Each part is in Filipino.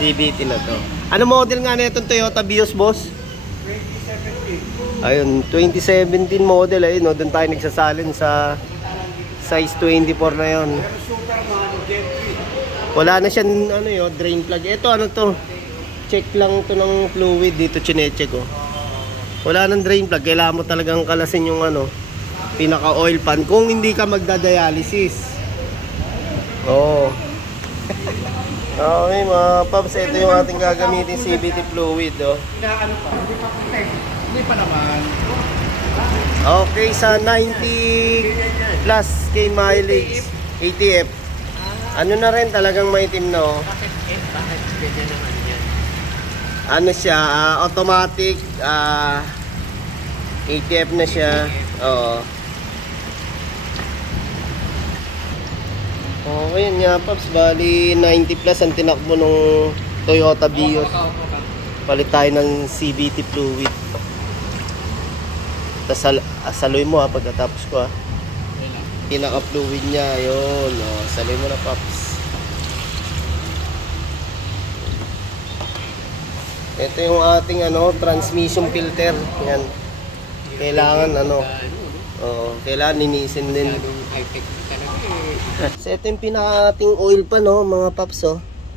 CVT na to. Ano model nga na itong Toyota Vios, boss? 2017. Ayun, 2017 model. Ayun, no? Doon tayo nagsasalin sa size 24 na yun. Pero Superman, Gentry. Wala na siyang ano yun, drain plug. Ito ano to? Check lang to ng fluid dito, chinecheck oh. Wala nang drain plug. Kailangan mo talagang kalasin yung ano, pinaka oil pan kung hindi ka magda-dialysis. Oo. Okay mga paps, ito yung ating gagamitin CVT fluid oh. Inaano pa, hindi pa protect. Hindi pa naman. Okay, sa 90 plus K mileage ATF. Ano na rin talagang maitim na oh. Bakit ganyan naman yan? Ano siya, automatic ATF na siya. Oo. Okay yun nga Paps, bali 90 plus ang tinakbo nung Toyota Vios. Palit tayo ng CVT fluid. Tapos saloy mo pagkatapos ko pinaka fluid niya, yun saloy mo na Paps. Ito yung ating transmission filter. Yan. Kailangan kailangan linisin din. So ito yung pinaka ating oil pan mga Paps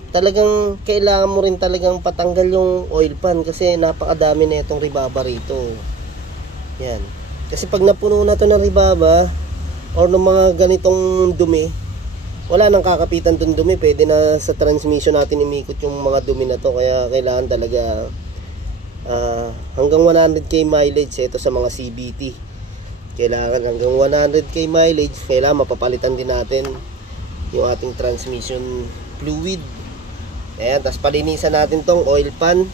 Talagang kailangan mo rin talagang patanggal yung oil pan kasi napakadami na itong ribaba rito. Yan. Kasi pag napuno na to ng ribaba or ng mga ganitong dumi, wala nang kakapitan tong dumi. Pwede na sa transmission natin imikot yung mga dumi na to. Kaya kailangan talaga hanggang 100k mileage ito sa mga CVT. Kailangan hanggang 100k mileage, kailangan mapapalitan din natin yung ating transmission fluid. Ayan, tapos palinisan natin tong oil pan.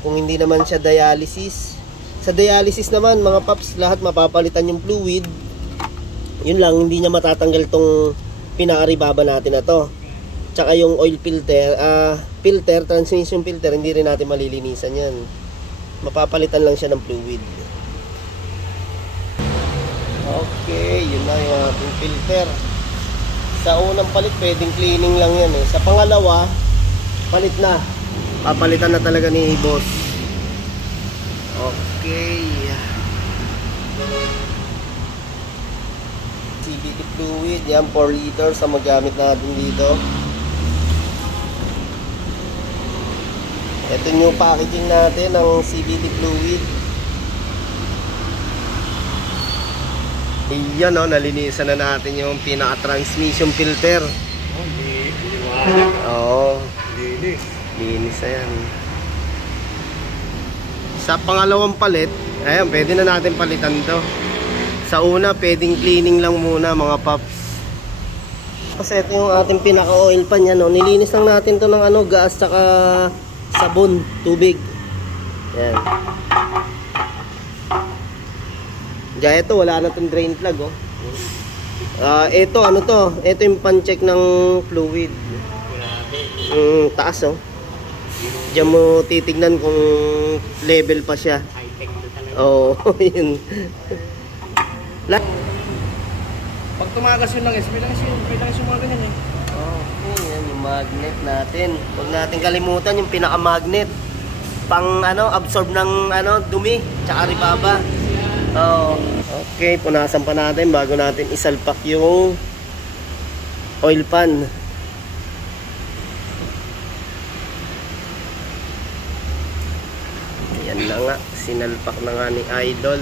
Kung hindi naman siya dialysis. Sa dialysis naman mga Paps, lahat mapapalitan yung fluid. Yun lang, hindi niya matatanggal tong pinaka-ribaba natin na to. Tsaka yung oil filter, transmission filter, hindi rin natin malilinisan yan. Mapapalitan lang siya ng fluid. Okay, yun na yung ating filter. Sa unang palit, pwedeng cleaning lang yan Sa pangalawa, palit na. Papalitan na talaga ni boss. Okay. CVT fluid, yan 4 liters ang magamit natin dito. Ito yung packaging natin ng CVT fluid. Iyan nalinisan na natin yung pinaka-transmission filter. Linis na yan. Sa pangalawang palit, ayan, pwede na natin palitan to. Sa una, pwedeng cleaning lang muna mga Paps. Kasi ito yung ating pinaka-oil pan yan Nilinis lang natin to ng gas tsaka sabon, tubig. Yan. Diyan ito, wala na itong drain plug ito ito yung pan-check ng fluid. Taas Diyan mo titignan kung level pa siya. Yun. Pag tumagas yun lang may lang yung mga ganyan yan yung magnet natin. Huwag natin kalimutan yung pinaka-magnet. Pang absorb ng dumi tsaka ribaba. Okay, punasan pa natin bago natin isalpak yung oil pan. Ayan na nga, sinalpak na nga ni Idol.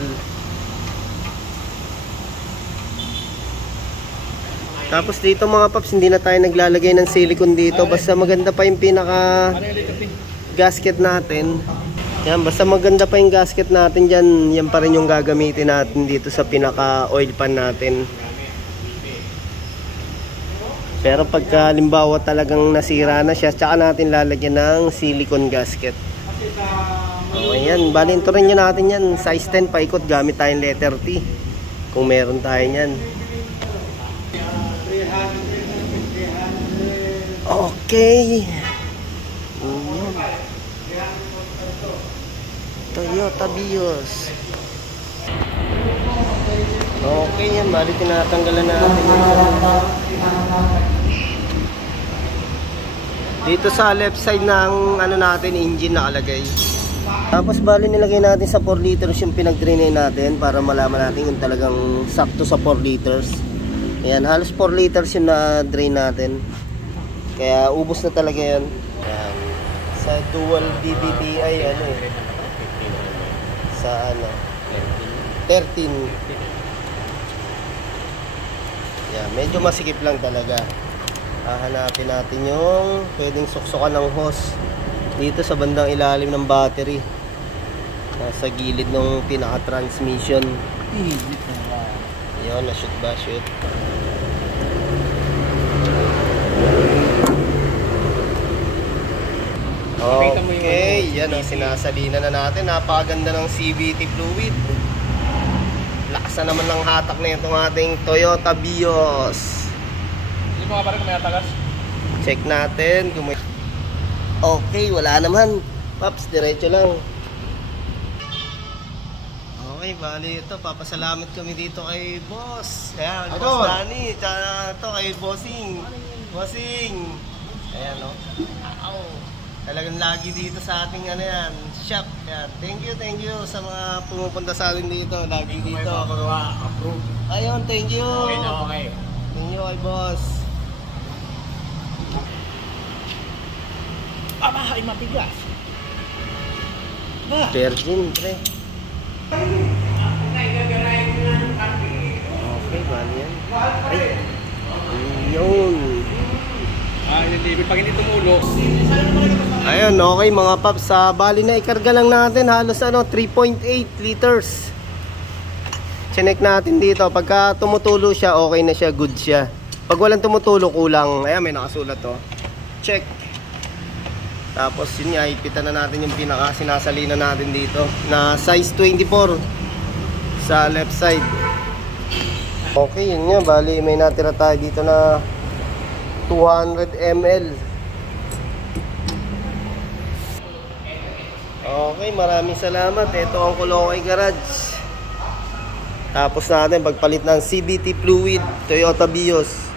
Tapos dito mga Paps, hindi na tayo naglalagay ng silicone dito. Basta maganda pa yung pinaka gasket natin. Yan, basta maganda pa yung gasket natin dyan, yan pa rin yung gagamitin natin dito sa pinaka oil pan natin. Pero pagka limbawa talagang nasira na siya, tsaka natin lalagyan ng silicone gasket. Ayan, balinto rin yun natin yan, size 10 paikot, gamit tayong letter T kung meron tayo yan. Okay. Toyota Vios. Okay yan, bali tinatanggalan natin. Dito sa left side ng ano natin, engine nakalagay. Tapos bali nilagay natin sa 4 liters yung pinag-drainay natin para malaman natin kung talagang sakto sa 4 liters. Ayan, halos 4 liters yung na-drain natin. Kaya ubos na talaga yan. Ayan. Sa dual DDTI ano eh. Sa ano 13. Ayan, medyo masikip lang talaga. Hahanapin natin yung pwedeng suksukan ng hose dito sa bandang ilalim ng battery. Sa gilid ng pinaka-transmission. Yun, na-shoot ba? Shoot. Okay, yan ang sinasalina na natin. Napakaganda ng CVT fluid. Lakas na naman ng hatak na itong ating Toyota Vios. Hindi mo nga parang may atagas? Check natin kung may... Okay, wala naman. Paps, diretso lang. Okay, bali ito, papasalamat kami dito kay Boss. Ayan, Boss Danny. Tsaka ito kay Bossing. Bossing. Ayan, no? Ow. Talagang lagi dito sa ating ano yan, shop. Ayan. Thank you sa mga pumupunta sa atin dito. Lagi dito. Approve. Ayun, thank you. Okay na, okay. Thank you kay Boss. Aba, ay mabigas. Virgin, pre. Okay, bali yan. Ay. Yun. Hindi, pag hindi tumulo. Ayun, okay mga paps. Bali na ikarga lang natin halos ano, 3.8 liters. Chinek natin dito. Pagka tumutulo siya, okay na siya, good siya. Pag walang tumutulo, kulang. Ayan, may nakasulat to. Check. Tapos yun nga, ipitan na natin yung pinaka sinasalina natin dito na size 24 sa left side. Okay, yun nga, bali may natira tayo dito na 200 ml. Okay, maraming salamat. Ito ang Kulokay Garage. Tapos natin pagpalit ng CVT fluid Toyota Vios.